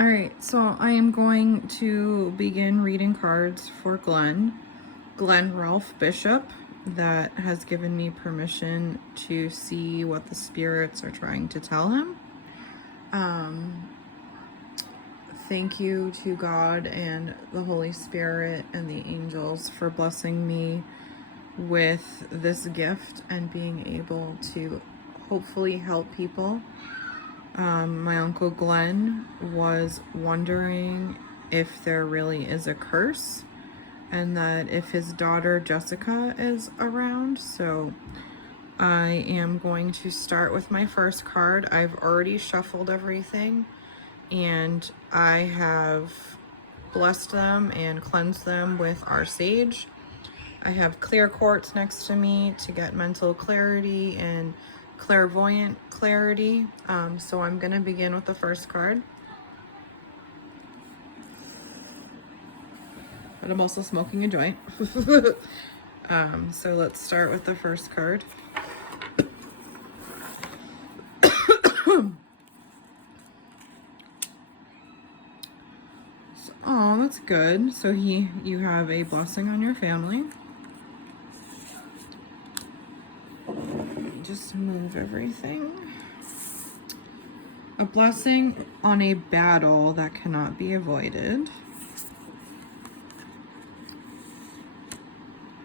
Alright, so I am going to begin reading cards for Glen Ralph Bishop, that has given me permission to see what the spirits are trying to tell him. Thank you to God and the Holy Spirit and the angels for blessing me with this gift and being able to hopefully help people. My Uncle Glen was wondering if there really is a curse and that if his daughter Jessica is around. So I am going to start with my first card. I've already shuffled everything and I have blessed them and cleansed them with our sage. I have clear quartz next to me to get mental clarity and clairvoyant clarity. So I'm going to begin with the first card. But I'm also smoking a joint. So let's start with the first card. Oh, that's good. So you have a blessing on your family. Just move everything. A blessing on a battle that cannot be avoided.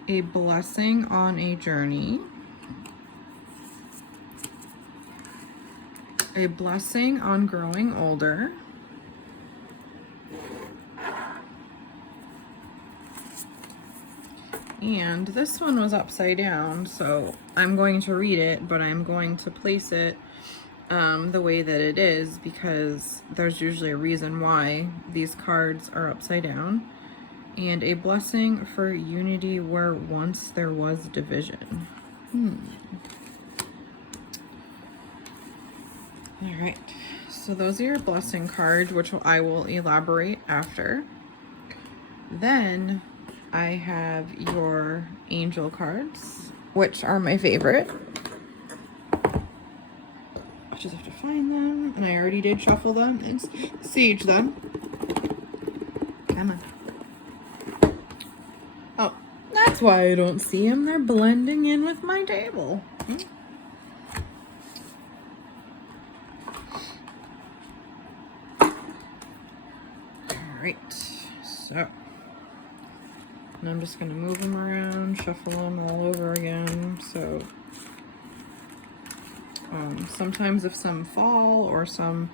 A blessing on a journey. A blessing on growing older. And this one was upside down, so I'm going to read it, but I'm going to place it the way that it is because there's usually a reason why these cards are upside down. And a blessing for unity where once there was division. All right, so those are your blessing cards, which I will elaborate after. Then I have your angel cards, which are my favorite. I just have to find them, and I already did shuffle them and sage them. Come on. Oh, that's why I don't see them. They're blending in with my table. All right, so. And I'm just going to move them around, shuffle them all over again. So sometimes if some fall or some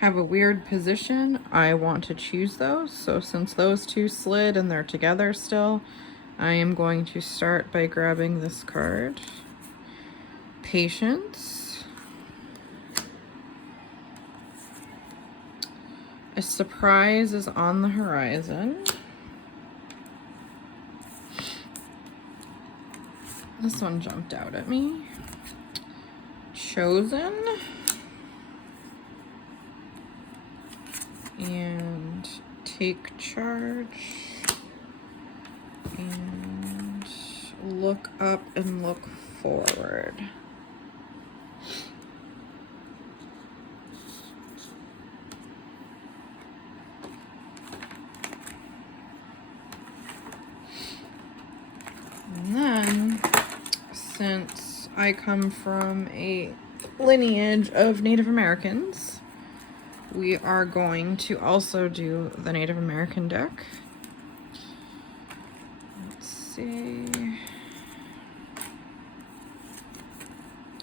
have a weird position, I want to choose those. So since those two slid and they're together still, I am going to start by grabbing this card. Patience. A surprise is on the horizon. This one jumped out at me. Chosen. And take charge. And look up and look forward. And then, since I come from a lineage of Native Americans, we are going to also do the Native American deck. Let's see.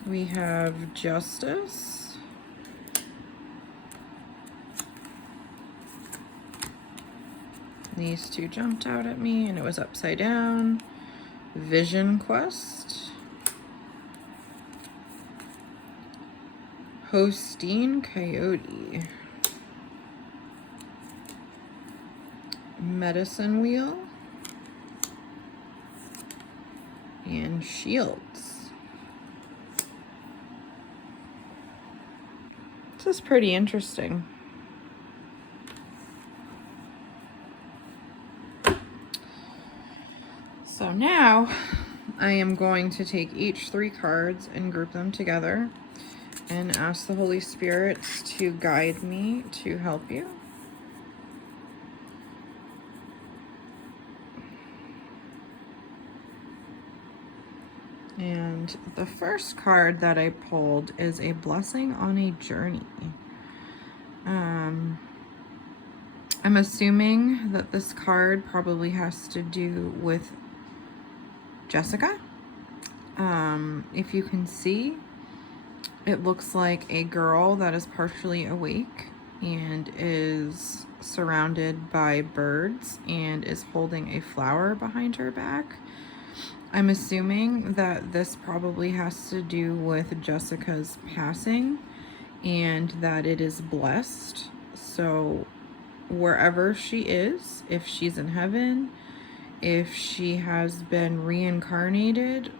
We have Justice. These two jumped out at me and it was upside down. Vision Quest. Hostine Coyote. Medicine Wheel. And Shields. This is pretty interesting. So now I am going to take each 3 cards and group them together and ask the Holy Spirits to guide me to help you. And the first card that I pulled is a blessing on a journey. I'm assuming that this card probably has to do with Jessica. If you can see, it looks like a girl that is partially awake and is surrounded by birds and is holding a flower behind her back. I'm assuming that this probably has to do with Jessica's passing and that it is blessed. So wherever she is, if she's in heaven, if she has been reincarnated,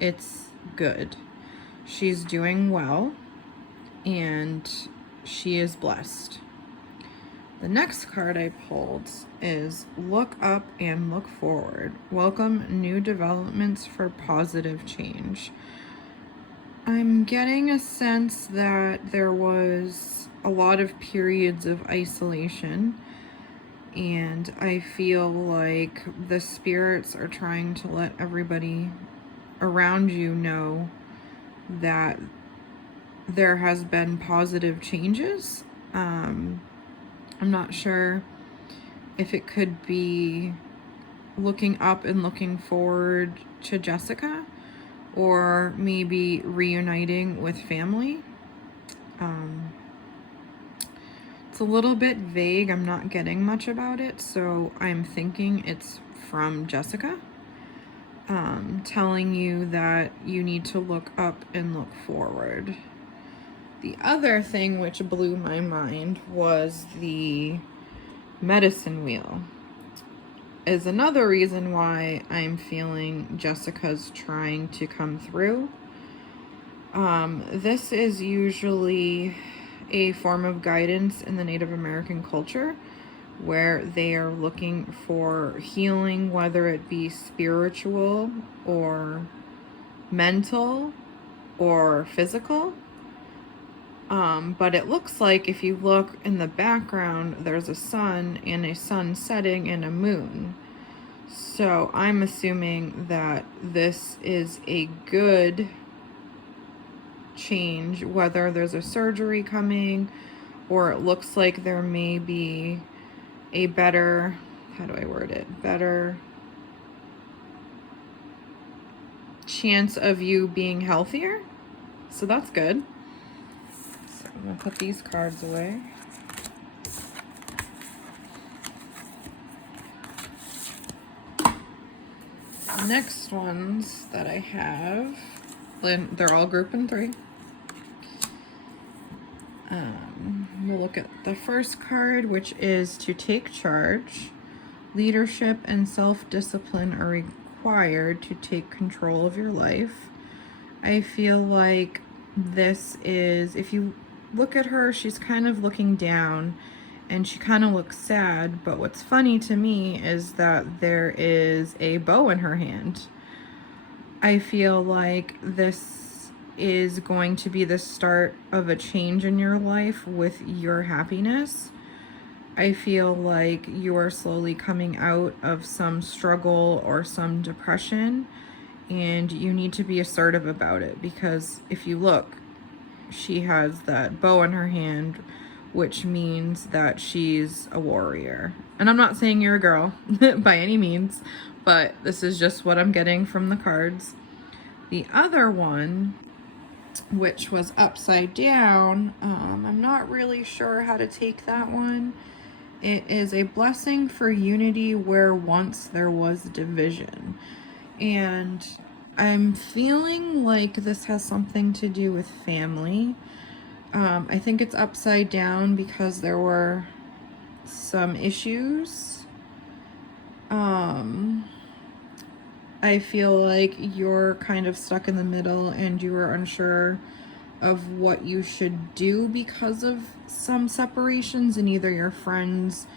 it's good. She's doing well and she is blessed. The next card I pulled is Look Up and Look Forward. Welcome new developments for positive change. I'm getting a sense that there was a lot of periods of isolation, and I feel like the spirits are trying to let everybody around you know that there has been positive changes. I'm not sure if it could be looking up and looking forward to Jessica, or maybe reuniting with family. It's a little bit vague. I'm not getting much about it, so I'm thinking it's from Jessica, telling you that you need to look up and look forward. The other thing which blew my mind was the medicine wheel. Is another reason why I'm feeling Jessica's trying to come through. This is usually a form of guidance in the Native American culture where they are looking for healing, whether it be spiritual or mental or physical. But it looks like if you look in the background, there's a sun and a sun setting and a moon. So I'm assuming that this is a good change, whether there's a surgery coming or it looks like there may be a better, how do I word it? Better chance of you being healthier. So that's good. I'm gonna put these cards away. Next ones that I have, they're all group in 3. We'll look at the first card, which is to take charge. Leadership and self-discipline are required to take control of your life. I feel like this is, if you look at her, she's kind of looking down and she kind of looks sad, but what's funny to me is that there is a bow in her hand. I feel like this is going to be the start of a change in your life with your happiness. I feel like you are slowly coming out of some struggle or some depression, and you need to be assertive about it, because if you look, she has that bow in her hand, which means that she's a warrior. And I'm not saying you're a girl by any means, but this is just what I'm getting from the cards. The other one, which was upside down, I'm not really sure how to take that one. It is a blessing for unity where once there was division. And I'm feeling like this has something to do with family. I think it's upside down because there were some issues. I feel like you're kind of stuck in the middle and you are unsure of what you should do because of some separations in either your friends,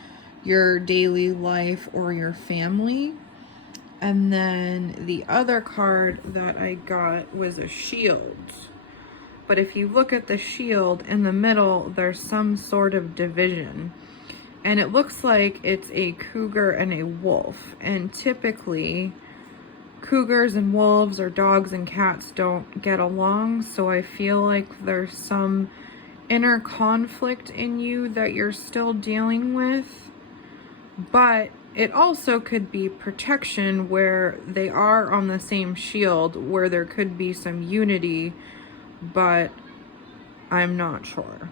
your daily life, or your family. And then the other card that I got was a shield. But if you look at the shield in the middle, there's some sort of division. And it looks like it's a cougar and a wolf. And typically, cougars and wolves or dogs and cats don't get along. So I feel like there's some inner conflict in you that you're still dealing with. But it also could be protection where they are on the same shield, where there could be some unity, but I'm not sure.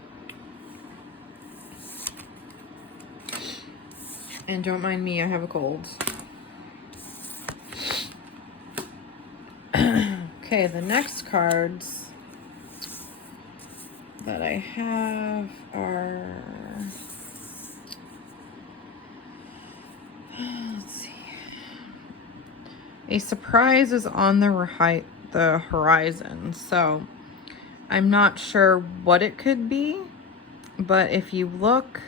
And don't mind me, I have a cold. Okay, the next cards that I have are, let's see. A surprise is on the horizon, so I'm not sure what it could be, but if you look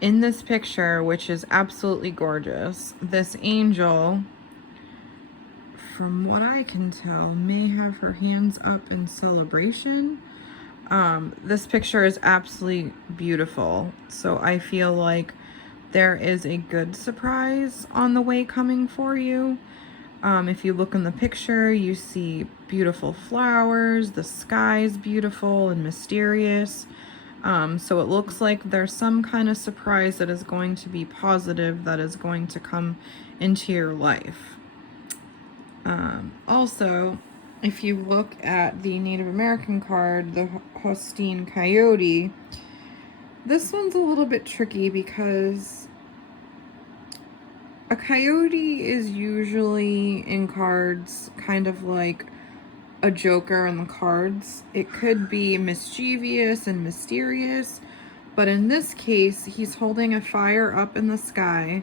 in this picture, which is absolutely gorgeous, this angel, from what I can tell, may have her hands up in celebration. This picture is absolutely beautiful, so I feel like there is a good surprise on the way coming for you. If you look in the picture, you see beautiful flowers, the sky's beautiful and mysterious. So it looks like there's some kind of surprise that is going to be positive, that is going to come into your life. Also, if you look at the Native American card, the Holstein Coyote, this one's a little bit tricky because a coyote is usually in cards kind of like a joker in the cards. It could be mischievous and mysterious, but in this case, he's holding a fire up in the sky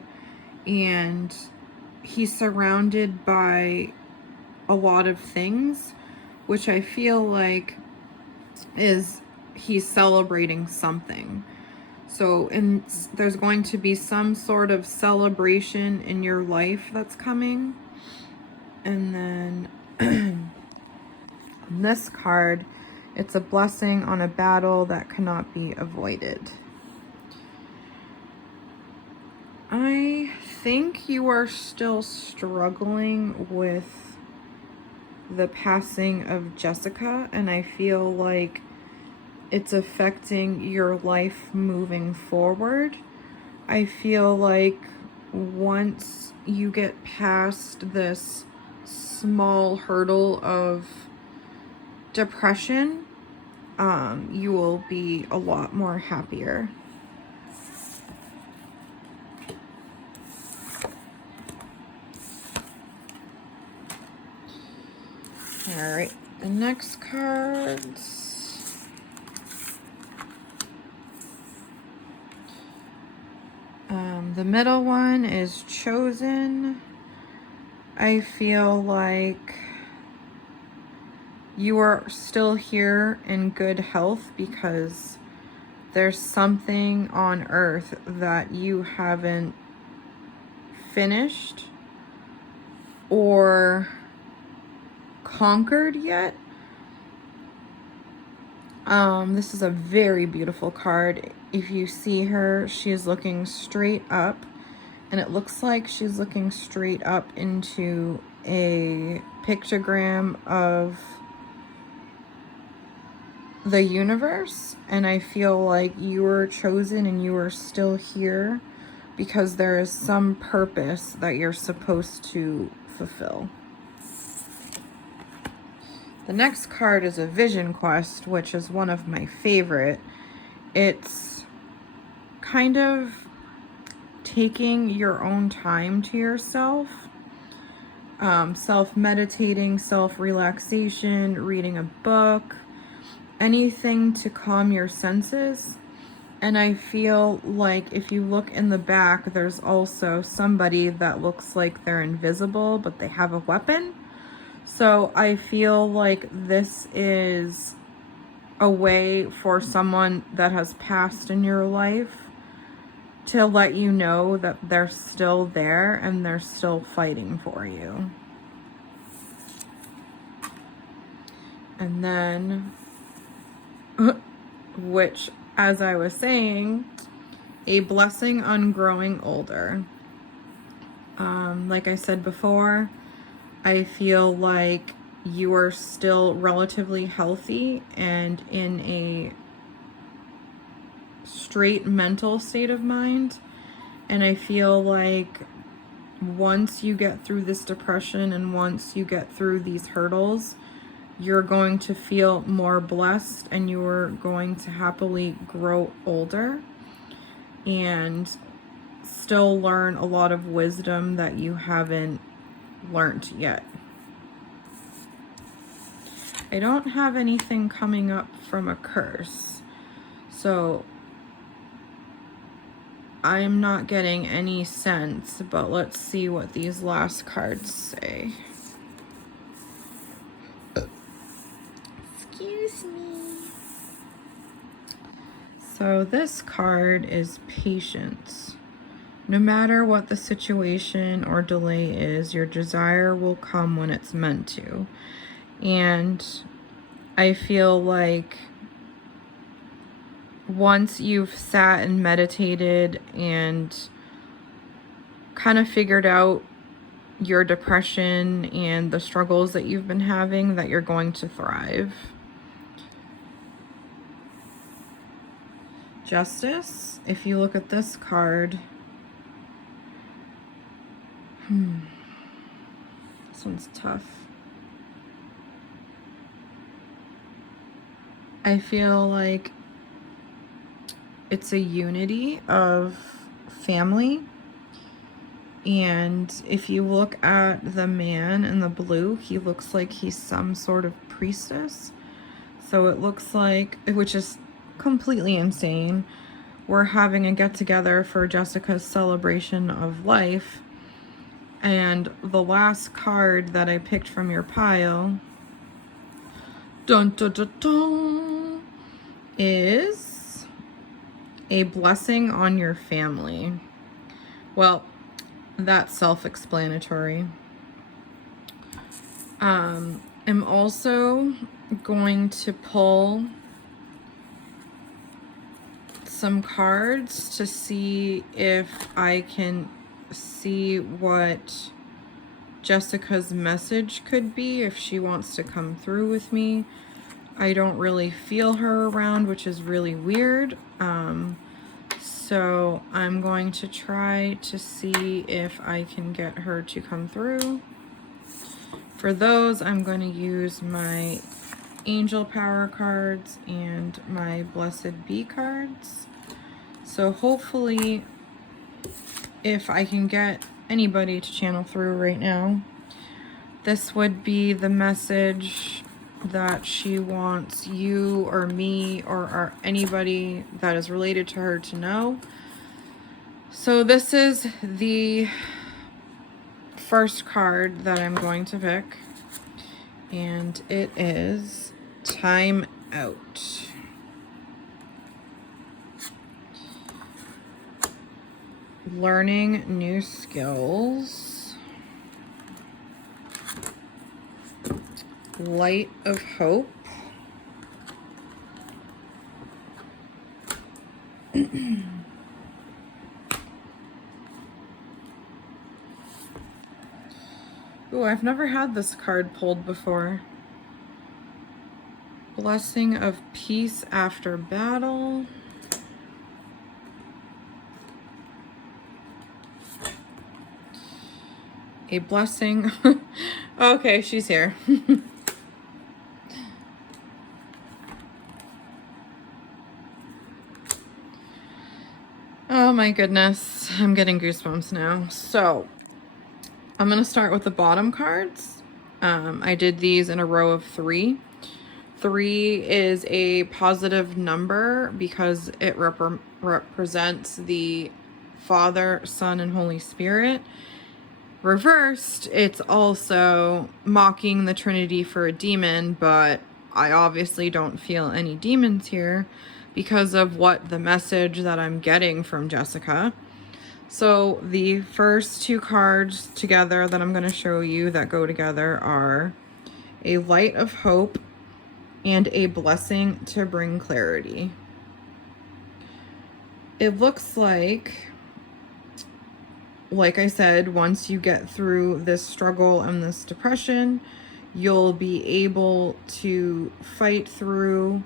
and he's surrounded by a lot of things, which I feel like is he's celebrating something. So there's going to be some sort of celebration in your life that's coming. And then this card, it's a blessing on a battle that cannot be avoided. I think you are still struggling with the passing of Jessica, and I feel like it's affecting your life moving forward. I feel like once you get past this small hurdle of depression, you will be a lot more happier. All right, the next cards. The middle one is chosen. I feel like you are still here in good health because there's something on earth that you haven't finished or conquered yet. This is a very beautiful card. If you see her, she is looking straight up, and it looks like she's looking straight up into a pictogram of the universe, and I feel like you were chosen and you are still here because there is some purpose that you're supposed to fulfill. The next card is a vision quest, which is one of my favorite. It's kind of taking your own time to yourself, self-meditating, self-relaxation, reading a book, anything to calm your senses. And I feel like if you look in the back, there's also somebody that looks like they're invisible, but they have a weapon. So I feel like this is a way for someone that has passed in your life to let you know that they're still there and they're still fighting for you. And then, which, as I was saying, a blessing on growing older. Like I said before, I feel like you are still relatively healthy and in a straight mental state of mind. And I feel like once you get through this depression and once you get through these hurdles, you're going to feel more blessed and you're going to happily grow older and still learn a lot of wisdom that you haven't learned yet. I don't have anything coming up from a curse, so I'm not getting any sense, but let's see what these last cards say. Excuse me. So this card is patience. No matter what the situation or delay is, your desire will come when it's meant to. And I feel like once you've sat and meditated and kind of figured out your depression and the struggles that you've been having, that you're going to thrive. Justice, if you look at this card, this one's tough. I feel like it's a unity of family. And if you look at the man in the blue, he looks like he's some sort of priestess. So it looks like, which is completely insane, we're having a get-together for Jessica's celebration of life. And the last card that I picked from your pile, dun dun dun dun, is a blessing on your family. Well, that's self-explanatory. I'm also going to pull some cards to see if I can see what Jessica's message could be, if she wants to come through with me. I don't really feel her around, which is really weird. So I'm going to try to see if I can get her to come through. For those, I'm going to use my Angel Power cards and my Blessed Bee cards. So hopefully, if I can get anybody to channel through right now, this would be the message that she wants you or me or anybody that is related to her to know. So this is the first card that I'm going to pick, and it is Time Out. Learning new skills. Light of Hope. Ooh, I've never had this card pulled before. Blessing of Peace After Battle. A blessing. Okay, she's here. Oh my goodness, I'm getting goosebumps now. So, I'm going to start with the bottom cards. I did these in a row of 3. 3 is a positive number because it represents the Father, Son, and Holy Spirit. Reversed, it's also mocking the Trinity for a demon, but I obviously don't feel any demons here because of what the message that I'm getting from Jessica. So the first 2 cards together that I'm going to show you that go together are a Light of Hope and a Blessing to Bring Clarity. It looks like like I said, once you get through this struggle and this depression, you'll be able to fight through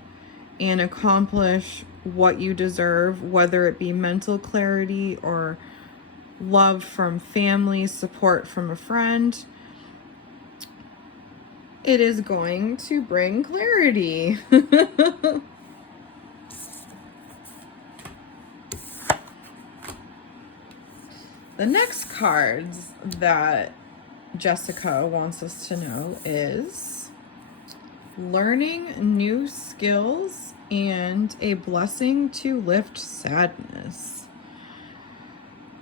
and accomplish what you deserve, whether it be mental clarity or love from family, support from a friend. It is going to bring clarity. The next cards that Jessica wants us to know is learning new skills and a blessing to lift sadness.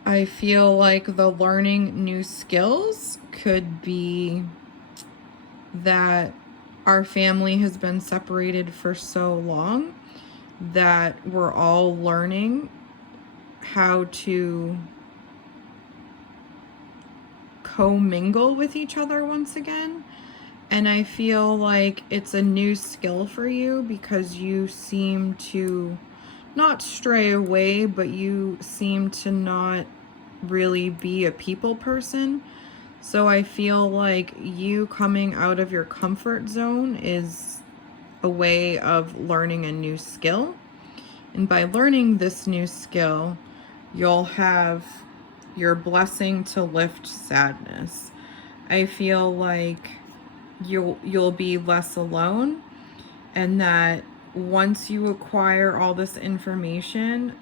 I feel like the learning new skills could be that our family has been separated for so long that we're all learning how to commingle with each other once again. And I feel like it's a new skill for you because you seem to not stray away, but you seem to not really be a people person. So I feel like you coming out of your comfort zone is a way of learning a new skill. And by learning this new skill, you'll have your blessing to lift sadness. I feel like you'll be less alone, and that once you acquire all this information,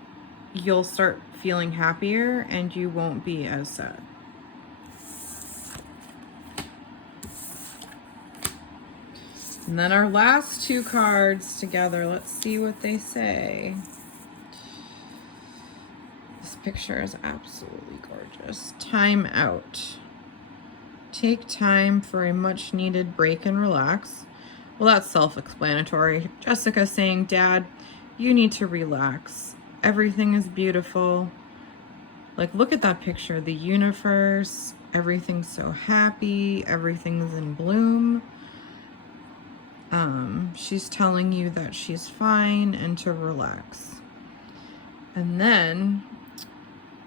you'll start feeling happier and you won't be as sad. And then our last two cards together, let's see what they say. This picture is absolutely gorgeous. Time out. Take time for a much needed break and relax. Well, that's self-explanatory. Jessica's saying, Dad, you need to relax. Everything is beautiful. Like, look at that picture. The universe, everything's so happy. Everything's in bloom. She's telling you that she's fine and to relax. And then,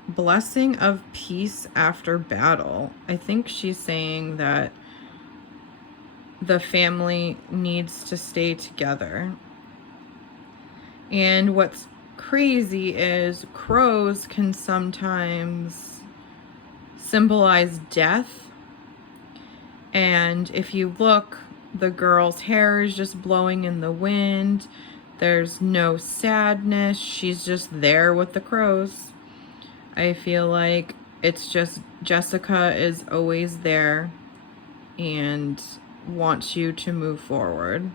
blessing of peace after battle. I think she's saying that the family needs to stay together. And what's crazy is crows can sometimes symbolize death. And if you look, the girl's hair is just blowing in the wind. There's no sadness. She's just there with the crows. I feel like it's just Jessica is always there and wants you to move forward.